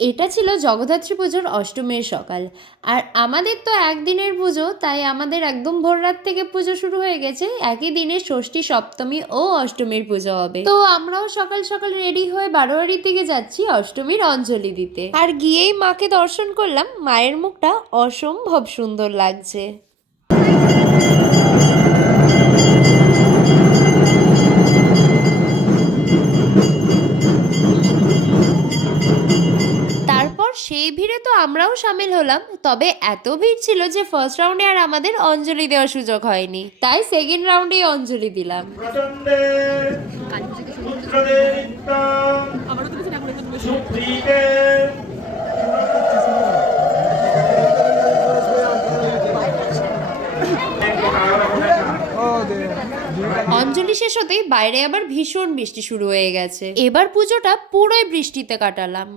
এটা ছিল জগদ্ধাত্রী পুজোর অষ্টমীর সকাল। আর আমাদের তো একদিনের পুজো, তাই আমাদের একদম ভোর রাত থেকে পুজো শুরু হয়ে গেছে। একই দিনে ষষ্ঠী, সপ্তমী ও অষ্টমীর পুজো হবে। তো আমরাও সকাল সকাল রেডি হয়ে বারোয়ারির দিকে যাচ্ছি অষ্টমীর অঞ্জলি দিতে। আর গিয়েই মাকে দর্শন করলাম। মায়ের মুখটা অসম্ভব সুন্দর লাগছে। তারপর সেই ভিড়ে তো আমরাও সামিল হলাম, তবে এত ভিড় ছিল যে ফার্স্ট রাউন্ডে আর আমাদের অঞ্জলি দেওয়ার সুযোগ হয়নি, তাই সেকেন্ড রাউন্ডে অঞ্জলি দিলাম। অঞ্জলি শেষ হতেই বাইরে আবার ভীষণ বৃষ্টি শুরু হয়ে গেছে। এবার পুজোটা পুরোই বৃষ্টিতে কাটালাম।